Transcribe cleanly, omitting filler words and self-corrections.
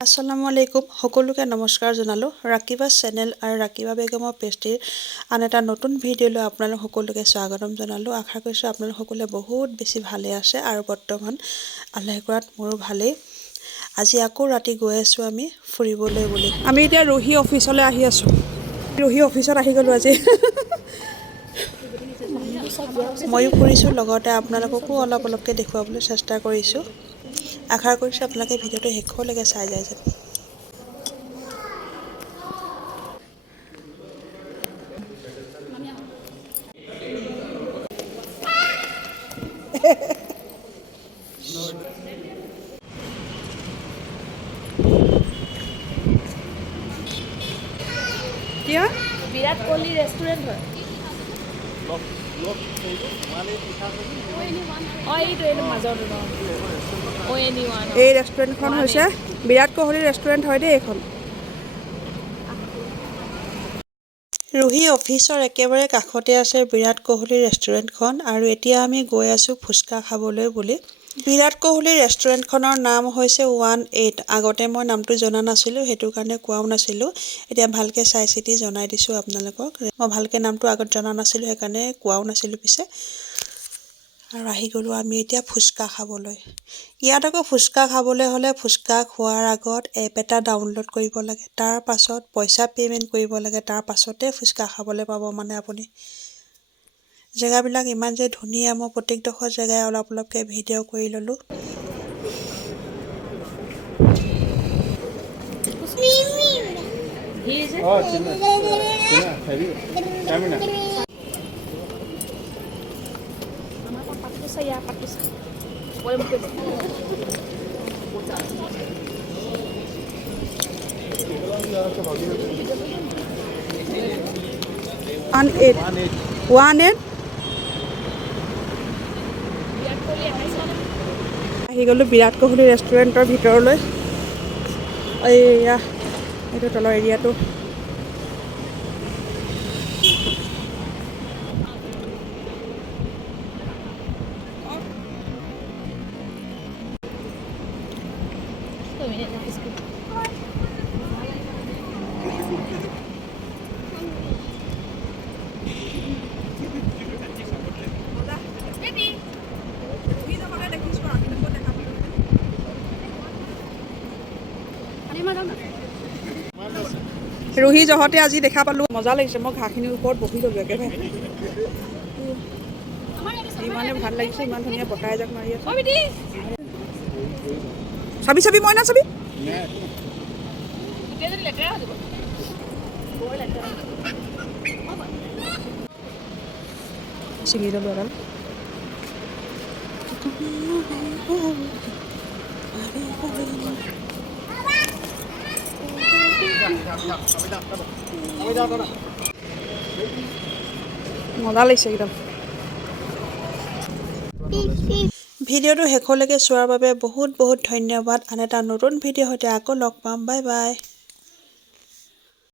আসসালামু আলাইকুম সকলোকে নমস্কাৰ জনালোঁ ৰাকিবা চেনেল আৰু ৰাকিবা বেগমৰ পেষ্ট্ৰিৰ আন এটা নতুন ভিডিঅ'লৈ আপোনালোক সকলোকে স্বাগতম জনালোঁ। আশা কৰিছোঁ আপোনালোক সকলোৱে বহুত বেছি ভালে আছে আৰু বৰ্তমান আল্লাহ কৰাত মোৰো ভালেই। আজি আকৌ ৰাতি গৈ আছোঁ আমি ফুৰিবলৈ বুলি। আমি এতিয়া ৰুহি অফিচলৈ আহি আছোঁ। ৰুহি অফিচত আহি গ'লোঁ আজি। ময়ো ফুৰিছোঁ, লগতে আপোনালোককো অলপকৈ দেখুৱাবলৈ চেষ্টা কৰিছোঁ। আশা কৰিছোঁ আপোনালোকে ভিডিঅ'টো শেষলৈকে চাই যায় যেন। কিয়? বিৰাট কোহলি ৰেষ্টুৰেণ্ট হয়। এইটো মাজৰ এই ৰেষ্টুৰেণ্টখন হৈছে বিৰাট কোহলি ৰেষ্টুৰেণ্ট হয় দেই এইখন। ৰুহি অফিচৰ একেবাৰে কাষতে আছে বিৰাট কোহলি ৰেষ্টুৰেণ্টখন, আৰু এতিয়া আমি গৈ আছোঁ ফুচকা খাবলৈ বুলি। বিৰাট কোহলি ৰেষ্টুৰেণ্টখনৰ নাম হৈছে 18। আগতে মই নামটো জনা নাছিলোঁ, সেইটো কাৰণে কোৱাও নাছিলোঁ। এতিয়া ভালকৈ চাই চিতি জনাই দিছোঁ আপোনালোকক। মই ভালকৈ নামটো আগত জনা নাছিলোঁ, সেইকাৰণে কোৱাও নাছিলোঁ পিছে। আৰু আহি গ'লোঁ আমি এতিয়া ফুচকা খাবলৈ। ইয়াত আকৌ ফুচকা খাবলৈ হ'লে ফুচকা খোৱাৰ আগত এপ এটা ডাউনলোড কৰিব লাগে, তাৰ পাছত পইচা পে'মেণ্ট কৰিব লাগে, তাৰ পাছতে ফুচকা খাবলৈ পাব মানে আপুনি। জেগাবিলাক ইমান যে ধুনীয়া, মই প্ৰত্যেকডোখৰ জেগাই অলপকৈ ভিডিঅ' কৰি ল'লোঁ। আহি গ'লোঁ বিৰাট কোহলি ৰেষ্টুৰেণ্টৰ ভিতৰলৈ। এইয়া এইটো তলৰ এৰিয়াটো। ৰুহি জহতে আজি দেখা পালোঁ, মজা লাগিছে। মই ঘাঁহখিনিৰ ওপৰত বহি ল'লোঁ একেবাৰে। ইমানে ভাল লাগিছে, ইমান ধুনীয়া বতাহ এজাক মাৰি আছে। চাবি চাবি মই নাচাবি। ছিঙি ল'লোঁ এডাল। মজা লাগিছে একদম। ভিডিঅ'টো শেষলৈকে চোৱাৰ বাবে বহুত বহুত ধন্যবাদ। আন এটা নতুন ভিডিঅ'ৰ সৈতে আকৌ লগ পাম। Bye bye.